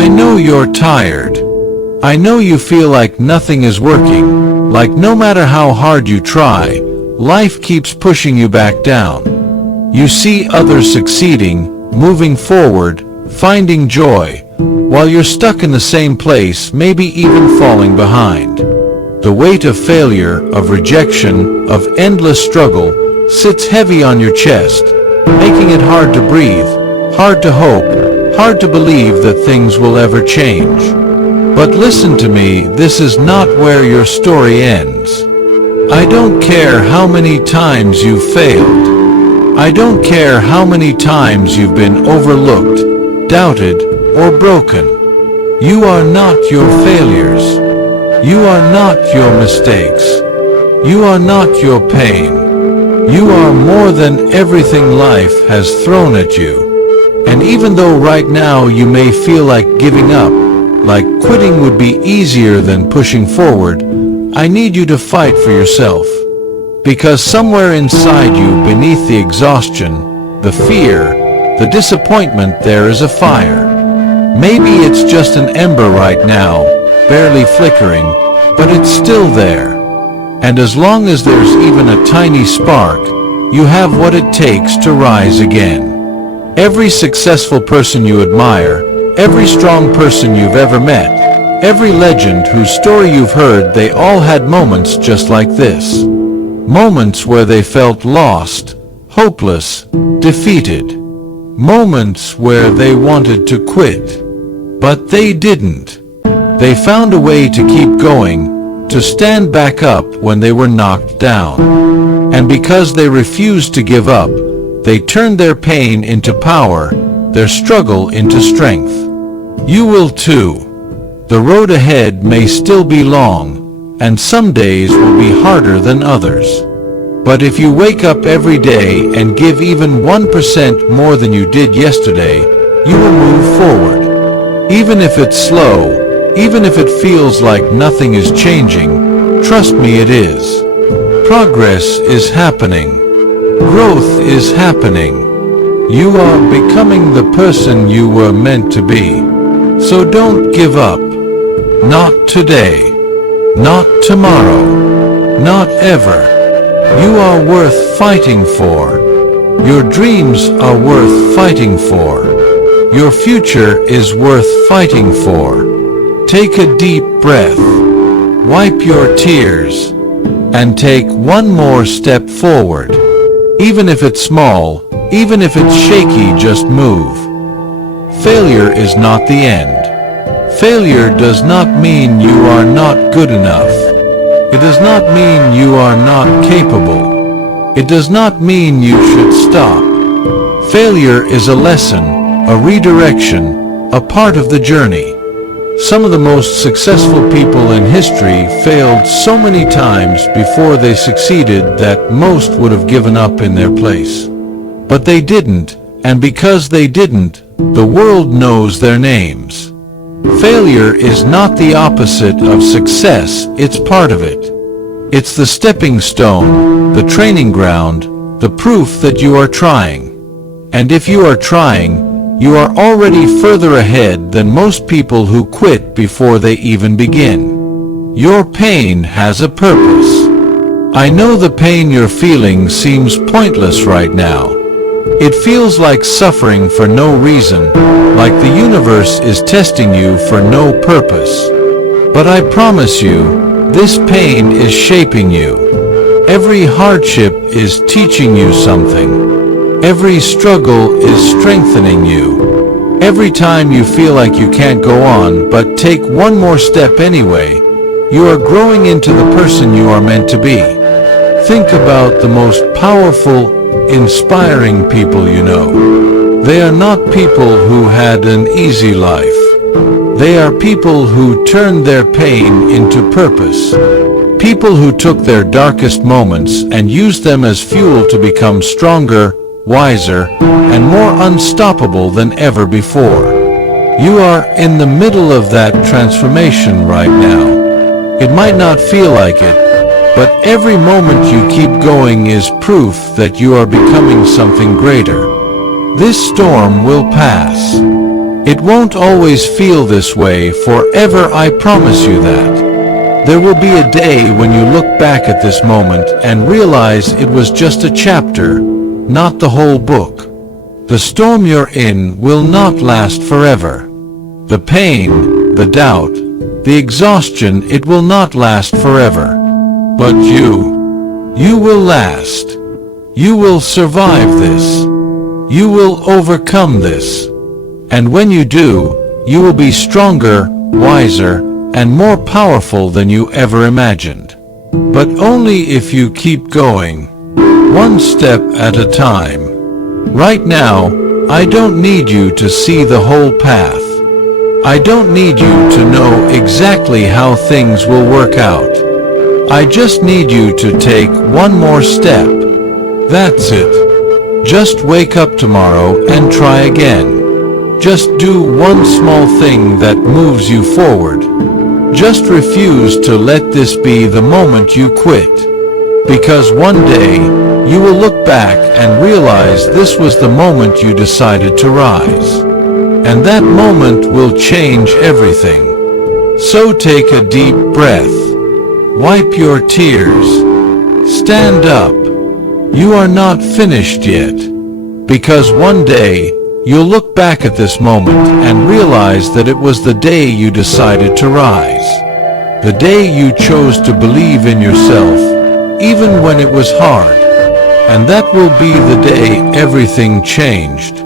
I know you're tired. I know you feel like nothing is working, like no matter how hard you try, life keeps pushing you back down. You see others succeeding, moving forward, finding joy, while you're stuck in the same place, maybe even falling behind. The weight of failure, of rejection, of endless struggle sits heavy on your chest, making it hard to breathe, hard to hope, hard to believe that things will ever change. But listen to me, this is not where your story ends. I don't care how many times you've failed. I don't care how many times you've been overlooked, doubted, or broken. You are not your failures. You are not your mistakes. You are not your pain. You are more than everything life has thrown at you. And even though right now you may feel like giving up, like quitting would be easier than pushing forward, I need you to fight for yourself. Because somewhere inside you, beneath the exhaustion, the fear, the disappointment, there is a fire. Maybe it's just an ember right now, barely flickering, but it's still there. And as long as there's even a tiny spark, you have what it takes to rise again. Every successful person you admire, every strong person you've ever met, every legend whose story you've heard, they all had moments just like this. Moments where they felt lost, hopeless, defeated. Moments where they wanted to quit. But they didn't. They found a way to keep going, to stand back up when they were knocked down. And because they refused to give up, they turned their pain into power, their struggle into strength. You will too. The road ahead may still be long, and some days will be harder than others. But if you wake up every day and give even 1% more than you did yesterday, you will move forward. Even if it's slow, even if it feels like nothing is changing, trust me, it is. Progress is happening. Growth is happening. You are becoming the person you were meant to be. So don't give up. Not today. Not tomorrow. Not ever. You are worth fighting for. Your dreams are worth fighting for. Your future is worth fighting for. Take a deep breath. Wipe your tears. And take one more step forward. Even if it's small, even if it's shaky, just move. Failure is not the end. Failure does not mean you are not good enough. It does not mean you are not capable. It does not mean you should stop. Failure is a lesson, a redirection, a part of the journey. Some of the most successful people in history failed so many times before they succeeded that most would have given up in their place. But they didn't, and because they didn't, the world knows their names. Failure is not the opposite of success, it's part of it. It's the stepping stone, the training ground, the proof that you are trying. And if you are trying, you are already further ahead than most people who quit before they even begin. Your pain has a purpose. I know the pain you're feeling seems pointless right now. It feels like suffering for no reason, like the universe is testing you for no purpose. But I promise you, this pain is shaping you. Every hardship is teaching you something. Every struggle is strengthening you. Every time you feel like you can't go on but take one more step anyway, you are growing into the person you are meant to be. Think about the most powerful, inspiring people you know. They are not people who had an easy life. They are people who turned their pain into purpose. People who took their darkest moments and used them as fuel to become stronger, wiser, and more unstoppable than ever before. You are in the middle of that transformation right now. It might not feel like it, but every moment you keep going is proof that you are becoming something greater. This storm will pass. It won't always feel this way forever, I promise you that. There will be a day when you look back at this moment and realize it was just a chapter, not the whole book. The storm you're in will not last forever. The pain, the doubt, the exhaustion, it will not last forever. But you will last. You will survive this. You will overcome this. And when you do, you will be stronger, wiser, and more powerful than you ever imagined. But only if you keep going, one step at a time. Right now, I don't need you to see the whole path. I don't need you to know exactly how things will work out. I just need you to take one more step. That's it. Just wake up tomorrow and try again. Just do one small thing that moves you forward. Just refuse to let this be the moment you quit. Because one day, you will look back and realize this was the moment you decided to rise. And that moment will change everything. So take a deep breath. Wipe your tears. Stand up. You are not finished yet. Because one day, you'll look back at this moment and realize that it was the day you decided to rise. The day you chose to believe in yourself, even when it was hard. And that will be the day everything changed.